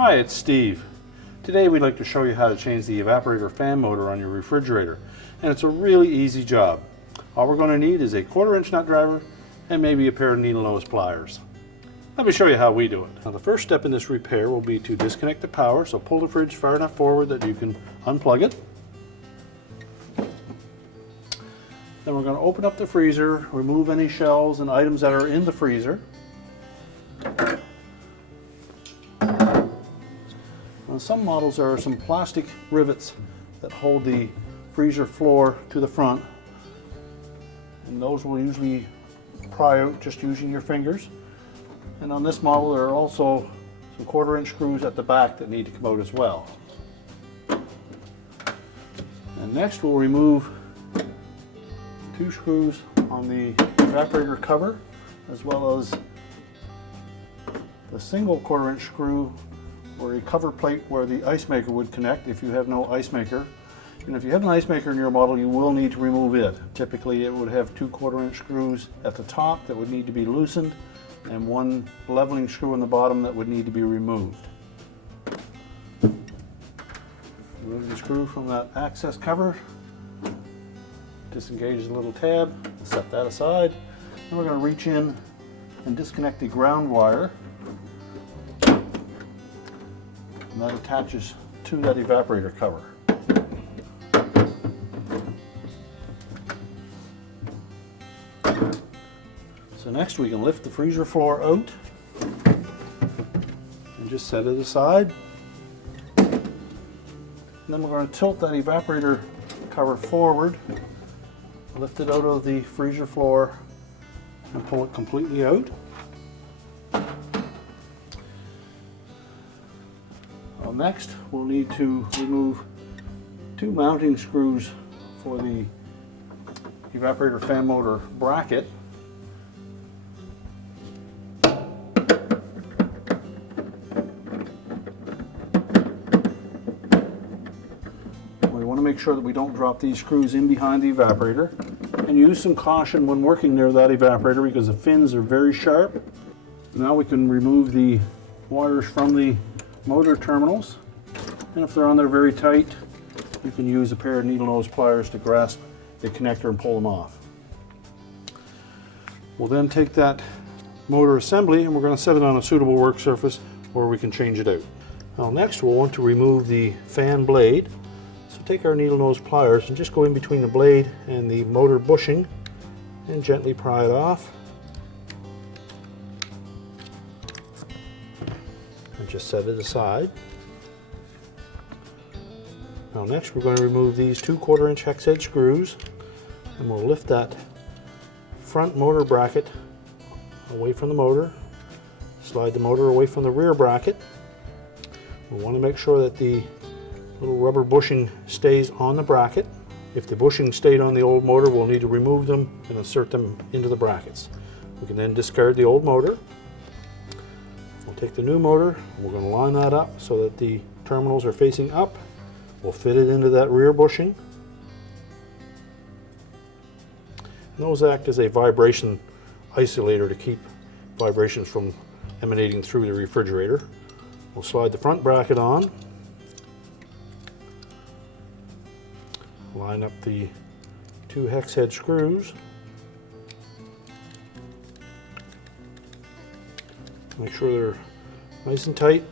Hi, it's Steve. Today we'd like to show you how to change the evaporator fan motor on your refrigerator, and it's a really easy job. All we're going to need is a 1/4-inch nut driver and maybe a pair of needle nose pliers. Let me show you how we do it. Now the first step in this repair will be to disconnect the power, so pull the fridge far enough forward that you can unplug it. Then we're going to open up the freezer, remove any shelves and items that are in the freezer. On some models there are some plastic rivets that hold the freezer floor to the front, and those will usually pry out just using your fingers. And on this model there are also some 1/4-inch screws at the back that need to come out as well. And next we'll remove 2 screws on the evaporator cover, as well as the single 1/4-inch screw or a cover plate where the ice maker would connect if you have no ice maker. And if you have an ice maker in your model, you will need to remove it. Typically it would have 2 1/4-inch screws at the top that would need to be loosened and 1 leveling screw in the bottom that would need to be removed. Remove the screw from that access cover, disengage the little tab, set that aside. Then we're going to reach in and disconnect the ground wire. And that attaches to that evaporator cover. So next we can lift the freezer floor out and just set it aside. And then we're going to tilt that evaporator cover forward, lift it out of the freezer floor and pull it completely out. Next, we'll need to remove 2 mounting screws for the evaporator fan motor bracket. We want to make sure that we don't drop these screws in behind the evaporator, and use some caution when working near that evaporator because the fins are very sharp. Now we can remove the wires from the motor terminals, and if they're on there very tight, you can use a pair of needle nose pliers to grasp the connector and pull them off. We'll then take that motor assembly and we're going to set it on a suitable work surface where we can change it out. Now next we'll want to remove the fan blade, so take our needle nose pliers and just go in between the blade and the motor bushing and gently pry it off. Just set it aside. Now next we're going to remove these 2 1/4-inch hex head screws, and we'll lift that front motor bracket away from the motor, slide the motor away from the rear bracket. We want to make sure that the little rubber bushing stays on the bracket. If the bushing stayed on the old motor, we'll need to remove them and insert them into the brackets. We can then discard the old motor. Take the new motor, we're going to line that up so that the terminals are facing up. We'll fit it into that rear bushing. And those act as a vibration isolator to keep vibrations from emanating through the refrigerator. We'll slide the front bracket on, line up the 2 hex head screws, make sure they're nice and tight.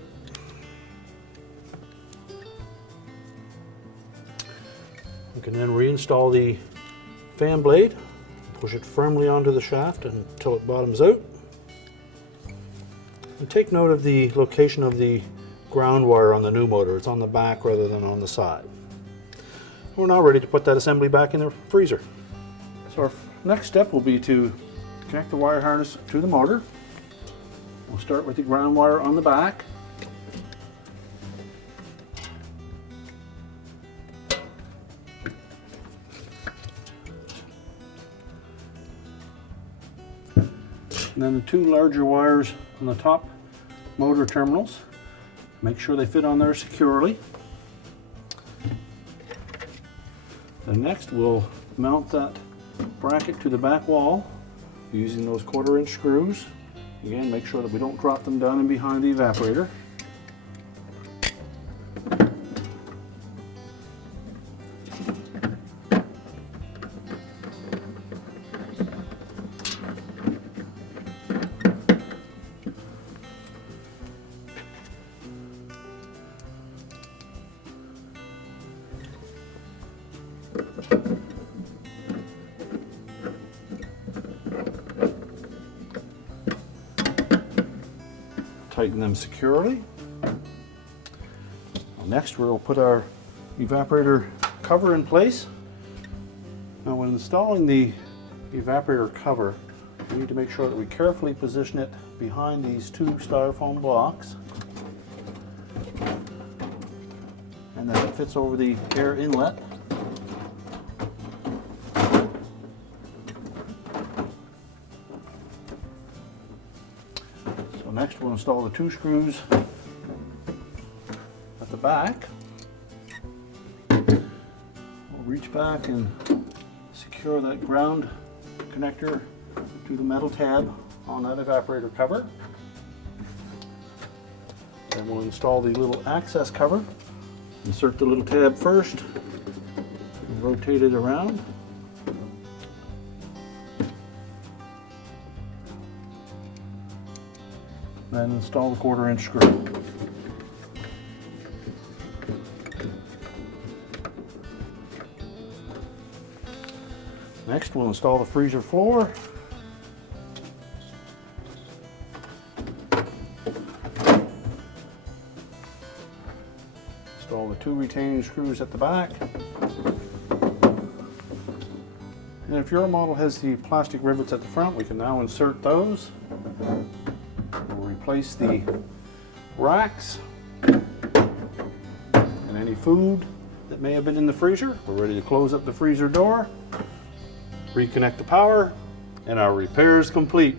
We can then reinstall the fan blade, push it firmly onto the shaft until it bottoms out. And take note of the location of the ground wire on the new motor. It's on the back rather than on the side. We're now ready to put that assembly back in the freezer. So our next step will be to connect the wire harness to the motor. We'll start with the ground wire on the back. And then the 2 larger wires on the top motor terminals. Make sure they fit on there securely. Then next we'll mount that bracket to the back wall using those 1/4-inch screws. Again, make sure that we don't drop them down in behind the evaporator. tighten them securely. Next, we'll put our evaporator cover in place. Now, when installing the evaporator cover, we need to make sure that we carefully position it behind these two styrofoam blocks and that it fits over the air inlet. So next, we'll install the two screws at the back. We'll reach back and secure that ground connector to the metal tab on that evaporator cover. Then we'll install the little access cover. Insert the little tab first and rotate it around. Then install the 1/4-inch screw. Next, we'll install the freezer floor. Install the two retaining screws at the back. And if your model has the plastic rivets at the front, we can now insert those. We'll replace the racks and any food that may have been in the freezer. We're ready to close up the freezer door, reconnect the power, and our repair is complete.